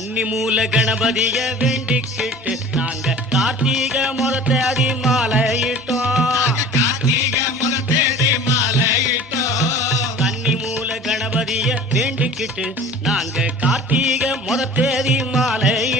கன்னி மூல கணபதிய வேண்டிக்கிட்டு நாங்க கார்த்திகை முறத்தேதி மாலையிட்டோம். கன்னி மூல கணபதிய வேண்டிக்கிட்டு நாங்க கார்த்திகை முறத்தேதி மாலையிட்டோம்.